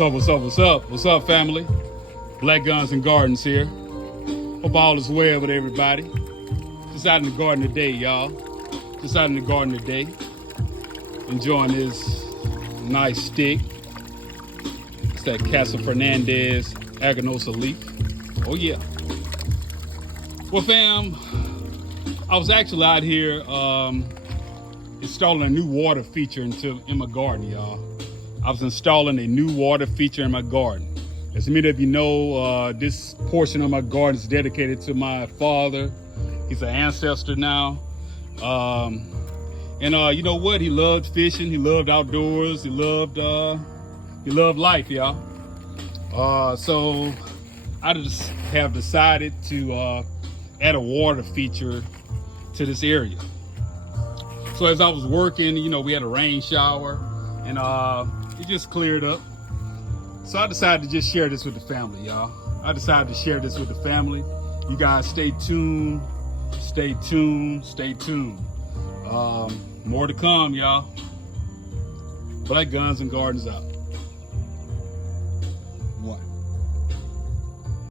What's up, family? Black Guns and Gardens here. Hope all is well with everybody. Just out in the garden today, y'all. Just out in the garden today. Enjoying this nice stick. It's that Casa Fernandez Aganosa leaf. Oh yeah. Well, fam, I was actually out here installing a new water feature in my garden, y'all. I was installing a new water feature in my garden. As many of you know, this portion of my garden is dedicated to my father. He's an ancestor now. And you know what? He loved fishing. He loved outdoors. He loved life, y'all. So I just have decided to add a water feature to this area. So as I was working, you know, we had a rain shower and it just cleared up. So I decided to just share this with the family, y'all. I decided to share this with the family. You guys stay tuned, stay tuned, stay tuned. More to come, y'all. Black Guns and Gardens out.